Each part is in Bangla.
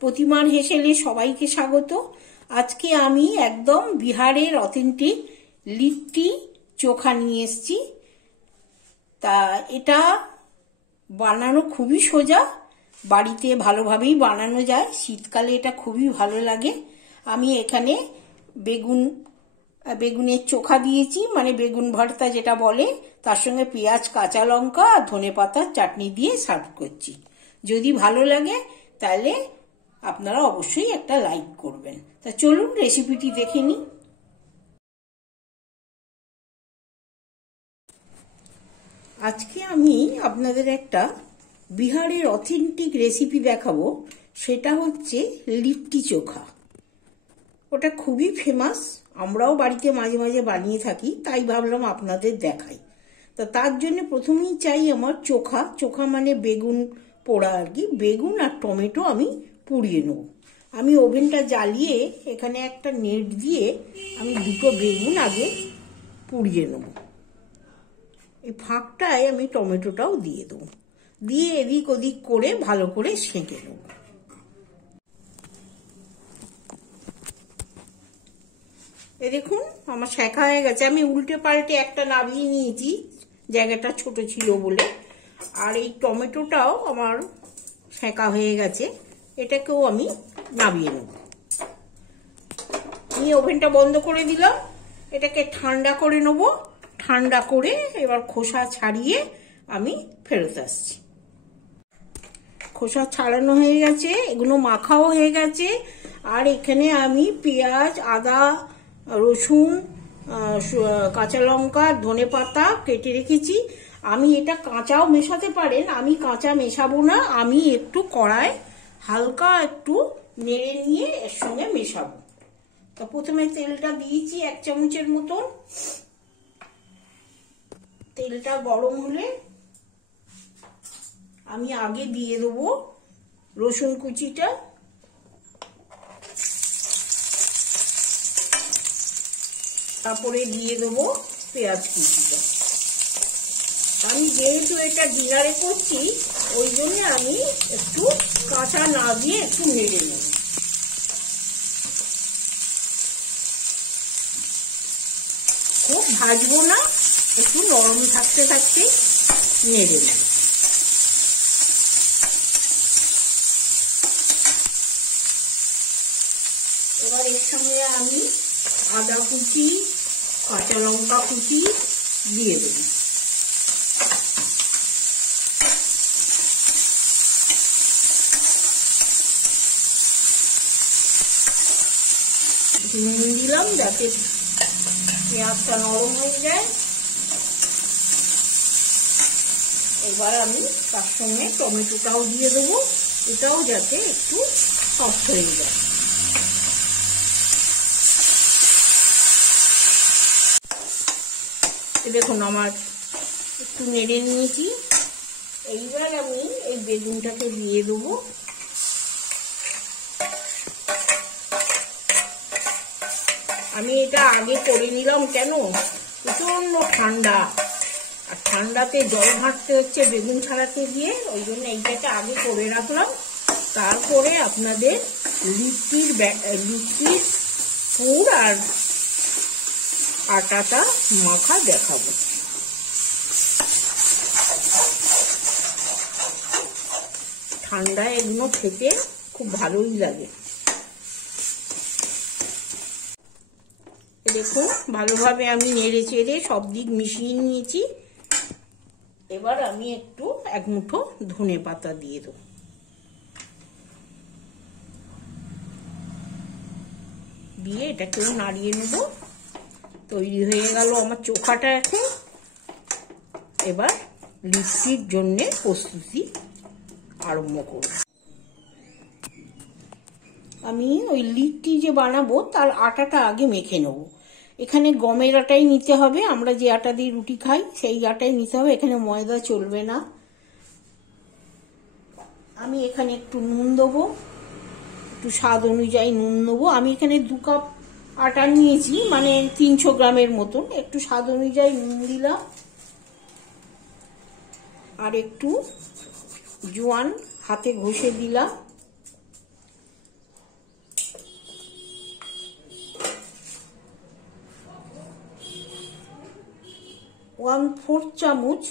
প্রতিমার হেসেলে সবাইকে স্বাগত। আজকে আমি একদম বিহারের অথেন্টিক লিট্টি চোখা নিয়ে এসেছি। তা এটা বানানো খুবই সোজা, বাড়িতে ভালোভাবেই বানানো যায়। শীতকালে এটা খুবই ভালো লাগে। আমি এখানে বেগুনের চোখা দিয়েছি, মানে বেগুন ভর্তা যেটা বলে, তার সঙ্গে পেঁয়াজ, কাঁচা লঙ্কা আর ধনেপাতার চাটনি দিয়ে সার্ভ করছি। যদি ভালো লাগে তাহলে আপনারা অবশ্যই একটা লাইক করবেন। তা চলুন রেসিপিটি দেখে নিই। আজকে আমি আপনাদের একটা বিহারের অথেন্টিক রেসিপি দেখাবো। সেটা হচ্ছে লিট্টি চোখা। ওটা খুবই ফেমাস, আমরাও বাড়িতে মাঝে মাঝে বানিয়ে থাকি, তাই ভাবলাম আপনাদের দেখাই। তা তার জন্য প্রথমেই চাই আমার চোখা মানে বেগুন পোড়া আর কি। বেগুন আর টমেটো আমি পুড়িয়ে নেব। আমি ওভেনটা জ্বালিয়ে এখানে একটা নেট দিয়ে আমি দুটো বেগুন আগে পুড়িয়ে নেব। এই ফাঁকটায় আমি টমেটোটাও দিয়ে দেবো, দিয়ে এদিক ওদিক করে ভালো করে সেঁকে নেব। এই দেখুন আমার সেঁকা হয়ে গেছে। আমি উল্টে পাল্টে একটা নামিয়ে নিয়েছি, জায়গাটা ছোট ছিল বলে। আর এই টমেটোটাও আমার সেঁকা হয়ে গেছে, এটাকেও আমি নামিয়ে নেব। নিয়ে ওভেনটা বন্ধ করে দিলাম। এটাকে ঠান্ডা করে নেব। ঠান্ডা করে এবার খোসা ছাড়িয়ে আমি ফেরত আসছি। খোসা ছাড়ানো হয়ে গেছে, এগুলো মাখাও হয়ে গেছে। আর এখানে আমি পেঁয়াজ, আদা, রসুন, কাঁচা লঙ্কা, ধনেপাতা কেটে রেখেছি। আমি এটা কাঁচাও মেশাতে পারেন, আমি কাঁচা মেশাবো না। আমি একটু কড়ায় হালকা একটু নেড়ে নিয়ে এর সঙ্গে মেশাবো। তো প্রথমে তেলটা দিয়েছি 1 চামচের মতন। তেলটা গরম হলে আমি আগে দিয়ে দেবো রসুন কুচিটা, তারপরে দিয়ে দেবো পেঁয়াজ কুচিটা। আমি যেহেতু এটা ডিনারে করছি, ওই জন্য আমি একটু কাঁচা না দিয়ে একটু নেড়ে নেব। খুব ভাজবো না, একটু নরম থাকতে থাকতে নেড়ে নেব। এবার এর সঙ্গে আমি আদা কুচি, কাঁচা লঙ্কা কুচি দিয়ে দেব। নুন দিলাম যাতে পেঁয়াজটা নরম হয়ে যায়। এবার আমি তার সঙ্গে টমেটোটাও দিয়ে দেবো, এটাও যাতে একটু সফট হয়ে যায়। দেখুন আমার একটু নেড়ে নিয়েছি। এইবার আমি এই বেগুনটাকে দিয়ে দেবো। আমি এটা আগে করে নিলাম, কেন প্রচন্ড ঠান্ডা, আর ঠান্ডাতে জল ঘাঁটতে হচ্ছে বেগুন ছাড়াতে গিয়ে, ওই জন্য এইটাকে আগে করে রাখলাম। তারপরে আপনাদের লিট্টির পুর আর আটাটা মাখা দেখাবো। ঠান্ডায় এগুলো খেতে খুব ভালোই লাগে। দেখুন ভালোভাবে আমি নেড়ে চেড়ে সব দিক মিশিয়ে নিয়েছি। এবার আমি একটু 1 মুঠো ধনেপাতা দিয়ে দেবো। দিয়ে এটাকেও নাড়িয়ে নেব। তৈরি হয়ে গেল আমার চোখাটা। এখন এবার লিট্টির জন্য প্রস্তুতি আরম্ভ করব। আমি ওই লিট্টি যে বানাবো তার আটাটা আগে মেখে নেব। এখানে গমের আটাই নিতে হবে, আমরা যে আটা দিয়ে রুটি খাই সেই আটাই নিতে হবে, এখানে ময়দা চলবে না। আমি এখানে একটু নুন দেবো, একটু স্বাদ অনুযায়ী নুন দেবো। আমি এখানে 2 কাপ আটা নিয়েছি, মানে 300 গ্রামের মতন। একটু স্বাদ অনুযায়ী নুন দিলাম, আর একটু জোয়ান হাতে ঘষে দিলাম। 1/4 চামচ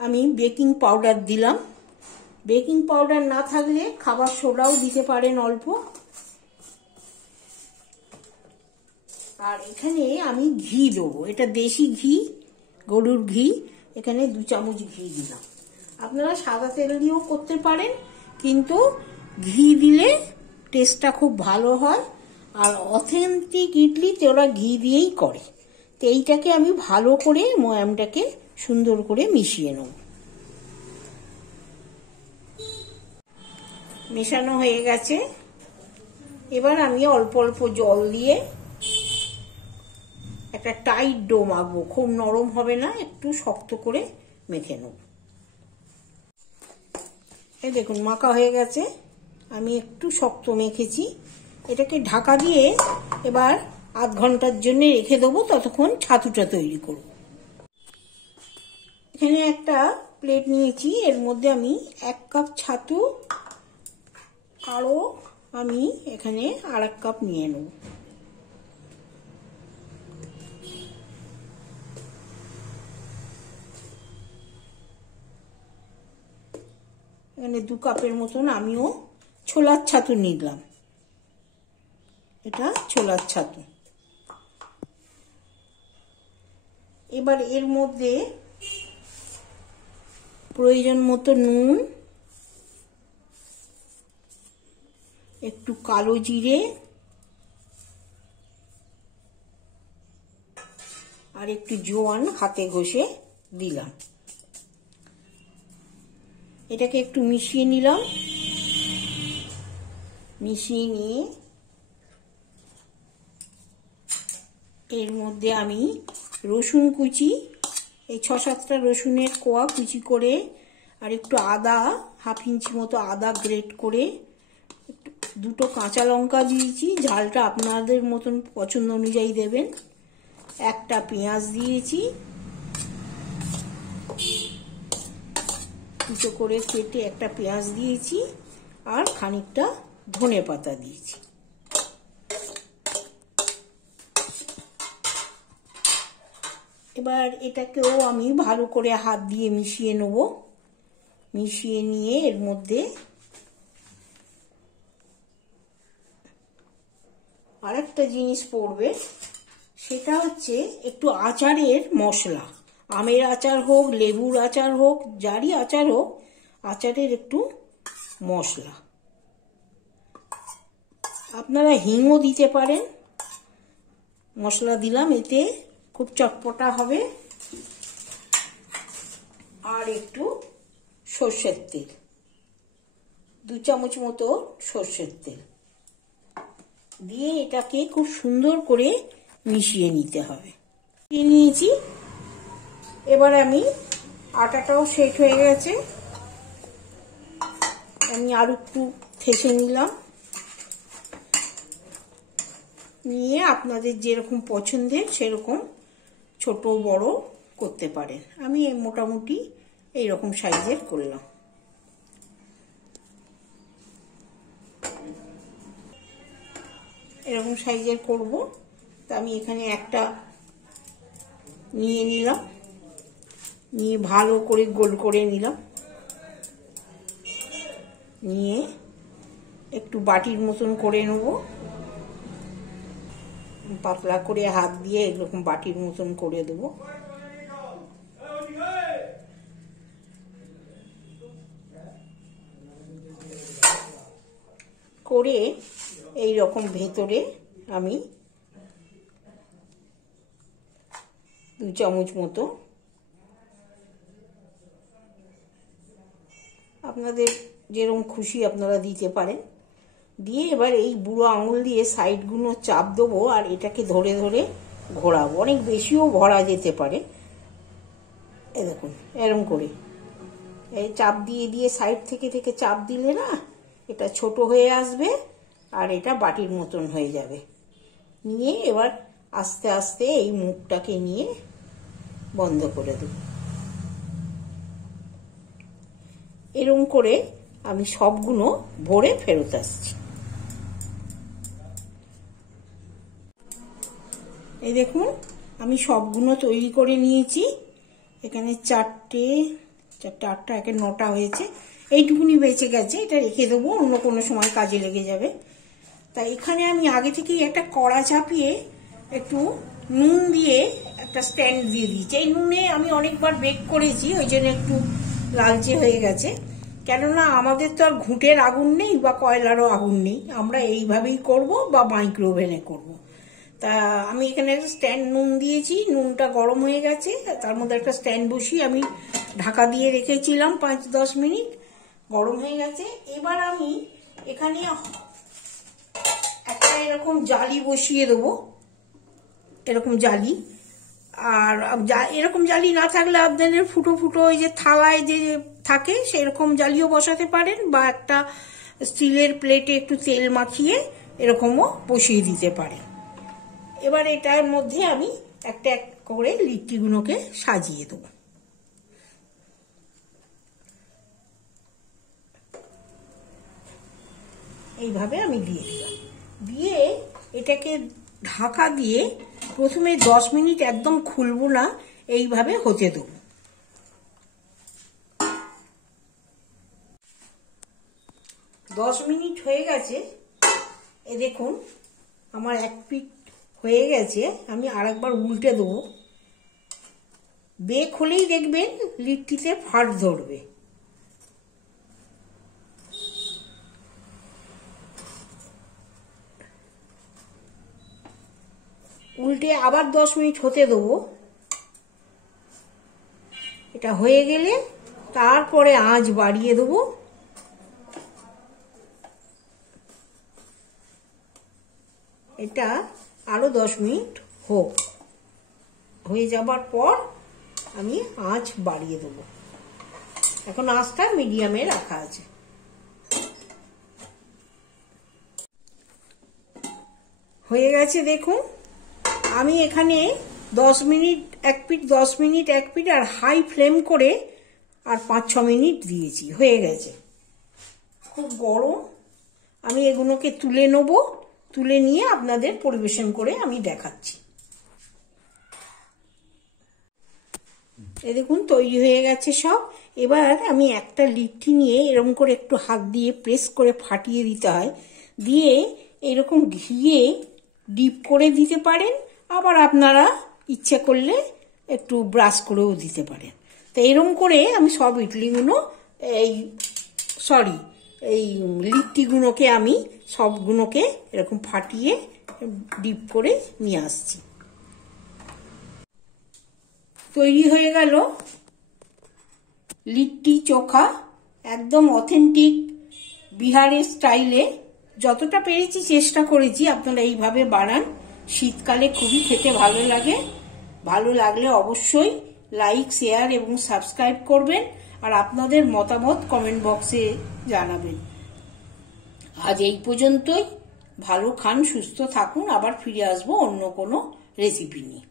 আমি বেকিং পাউডার দিলাম। বেকিং পাউডার না থাকলে খাবার সোডাও দিতে পারেন অল্প। আর এখানে আমি ঘি দেবো, এটা দেশি ঘি, গরুর ঘি। এখানে 2 চামচ ঘি দিলাম। আপনারা সাদা তেল দিয়েও করতে পারেন, কিন্তু ঘি দিলে টেস্টটা খুব ভালো হয়। আর অথেন্টিক ইডলিতে ওরা ঘি দিয়েই করে। তো এইটাকে আমি ভালো করে ময়ামটাকে সুন্দর করে মিশিয়ে নেব। মেশানো হয়ে গেছে। এবার আমি অল্প অল্প জল দিয়ে একটা টাইট ডো মাখবো। খুব নরম হবে না, একটু শক্ত করে মেখে নেব। এই দেখুন মাখা হয়ে গেছে। আমি একটু শক্ত মেখেছি। এটাকে ঢাকা দিয়ে এবার আধ ঘন্টার জন্য রেখে দেবো, ততক্ষণ ছাতুটা তৈরি করব। এখানে একটা প্লেট নিয়েছি, এর মধ্যে আমি 1 কাপ ছাতু, আরও আমি এখানে 1/2 কাপ নিয়ে নেব। এখানে 2 কাপের মতন আমিও ছোলার ছাতু নিলাম। এটা ছোলার ছাতু। এবার এর মধ্যে প্রয়োজন মতো নুন, একটু কালো জিরে আর একটু জোয়ান হাতে ঘষে দিলাম। এটাকে একটু মিশিয়ে নিলাম। মিশিয়ে নিয়ে এর মধ্যে আমি রসুন কুচি, এই 6-7টা রসুনের কোয়া কুচি করে, আর একটু আদা, 1/2 ইঞ্চি মতো আদা গ্রেট করে, 2টো কাঁচা লঙ্কা দিয়েছি, ঝালটা আপনাদের মতন পছন্দ অনুযায়ী দেবেন। একটা পেঁয়াজ দিয়েছি, কুচো করে কেটে একটা পেঁয়াজ দিয়েছি, আর খানিকটা ধনেপাতা দিয়েছি। এবার এটাকেও আমি ভালো করে হাত দিয়ে মিশিয়ে নেব। মিশিয়ে নিয়ে এর মধ্যে আরেকটা জিনিস পড়বে, সেটা হচ্ছে একটু আচারের মশলা। আমের আচার হোক, লেবুর আচার হোক, যারই আচার হোক, আচারের একটু মশলা। আপনারা হিংও দিতে পারেন। মশলা দিলাম, এতে খুব চটপটা হবে। আর একটু সর্ষের তেল, 2 চামচ মতো সর্ষের তেল দিয়ে এটাকে খুব সুন্দর করে মিশিয়ে নিতে হবে। মিশিয়ে নিয়েছি। এবার আমি আটাটাও সেট হয়ে গেছে, আমি আর একটু ঠেসে নিলাম। নিয়ে আপনাদের যেরকম পছন্দের সেরকম ছোট বড় করতে পারেন। আমি মোটামুটি এইরকম সাইজের করলাম। এরকম সাইজের করব। তা আমি এখানে একটা নিয়ে নিলাম, নিয়ে ভালো করে গোল করে নিলাম। নিয়ে একটু বাটির মতন করে নেব, পাতলা করে হাত দিয়ে এরকম বাটির মতন করে দেব। করে এই রকম ভেতরে আমি 2 চামচ মতো, আপনাদের যেরকম খুশি আপনারা দিতে পারেন, দিয়ে এবার এই বুড়ো আঙুল দিয়ে সাইডগুলো চাপ দেবো আর এটাকে ধরে ধরে ঘোরাবো। অনেক বেশিও ভরা যেতে পারে। এই দেখুন এরকম করে এই চাপ দিয়ে দিয়ে সাইড থেকে থেকে চাপ দিলে না এটা ছোট হয়ে আসবে আর এটা বাটির মতন হয়ে যাবে। নিয়ে এবার আস্তে আস্তে এই মুখটাকে নিয়ে বন্ধ করে দেব। এরকম করে আমি সবগুলো ভরে ফেরত আসছি। এই দেখুন আমি সবগুলো তৈরি করে নিয়েছি। এখানে চারটে 8টা, একে 9টা হয়েছে। এইটুকুনি বেঁচে গেছে, এটা রেখে দেবো, অন্য কোনো সময় কাজে লেগে যাবে। তাই এখানে আমি আগে থেকেই একটা কড়া চাপিয়ে একটু নুন দিয়ে একটা স্ট্যান্ড দিয়ে দিয়েছি। এই নুনে আমি অনেকবার বেক করেছি, ওই জন্য একটু লালচে হয়ে গেছে। কেননা আমাদের তো আর ঘুঁটের আগুন নেই বা কয়লারও আগুন নেই, আমরা এইভাবেই করব বা মাইক্রো ওভেনে করব। তা আমি এখানে একটা স্ট্যান্ড নুন দিয়েছি, নুনটা গরম হয়ে গেছে, তার মধ্যে একটা স্ট্যান্ড বসিয়ে আমি ঢাকা দিয়ে রেখেছিলাম 5-10 মিনিট, গরম হয়ে গেছে। এবার আমি এখানে একটা এরকম জালি বসিয়ে দেবো, এরকম জালি। আর এরকম জালি না থাকলে আপনাদের ফুটো ফুটো ওই যে থালায় যে থাকে সেরকম জালিও বসাতে পারেন, বা একটা স্টিলের প্লেটে একটু তেল মাখিয়ে এরকমও বসিয়ে দিতে পারেন। এবার এটার মধ্যে আমি একটা এক করে লিট্টিগুলোকে সাজিয়ে দেবো। এইভাবে আমি দিয়ে দিলাম, দিয়ে এটাকে ঢাকা দিয়ে প্রথমে 10 মিনিট একদম খুলবো না, এইভাবে হতে দেবো। 10 মিনিট হয়ে গেছে, এ দেখুন আমার এক পিঠ হয়ে গেছে। আমি আরেকবার উল্টে দেবো। বেক হলেই দেখবেন লিট্টিতে ফাট ধরবে। উল্টে আবার 10 মিনিট হতে দেবো। এটা হয়ে গেলে তারপরে আঁচ বাড়িয়ে দেবো। এটা আরো 10 মিনিট হোক, হয়ে যাবার পর আমি আঁচ বাড়িয়ে দেবো। এখন আঁচটা মিডিয়ামে রাখা আছে। হয়ে গেছে দেখুন। আমি এখানে 10 মিনিট এক পিঠ, 10 মিনিট এক পিঠ, আর হাই ফ্লেম করে আর 5-6 মিনিট দিয়েছি, হয়ে গেছে। খুব গরম। আমি এগুলোকে তুলে নেব, তুলে নিয়ে আপনাদের পরিবেশন করে আমি দেখাচ্ছি। এই দেখুন তৈরি হয়ে গেছে সব। এবার আমি একটা লিট্টি নিয়ে এরকম করে একটু হাত দিয়ে প্রেস করে ফাটিয়ে দিতে হয়, দিয়ে এরকম ঘিয়ে ডিপ করে দিতে পারেন, আবার আপনারা ইচ্ছে করলে একটু ব্রাশ করেও দিতে পারেন। তো এরকম করে আমি সব ইডলিগুলো এই লিট্টিগুলোকে আমি সবগুলোকে এরকম ফাটিয়ে ডিপ করে নিয়ে আসছি। তৈরি হয়ে গেল লিট্টি চোখা, একদম অথেন্টিক বিহারের স্টাইলে। যতটা পেরেছি চেষ্টা করেছি, আপনারা এইভাবে বানান, শীতকালে খুবই খেতে ভালো লাগে। ভালো লাগলে অবশ্যই লাইক, শেয়ার এবং সাবস্ক্রাইব করবেন, আর আপনাদের মতামত কমেন্ট বক্সে জানাবেন। আজ এই পর্যন্তই। ভালো খান, সুস্থ থাকুন, আবার ফিরে আসবো অন্য কোনো রেসিপি নিয়ে।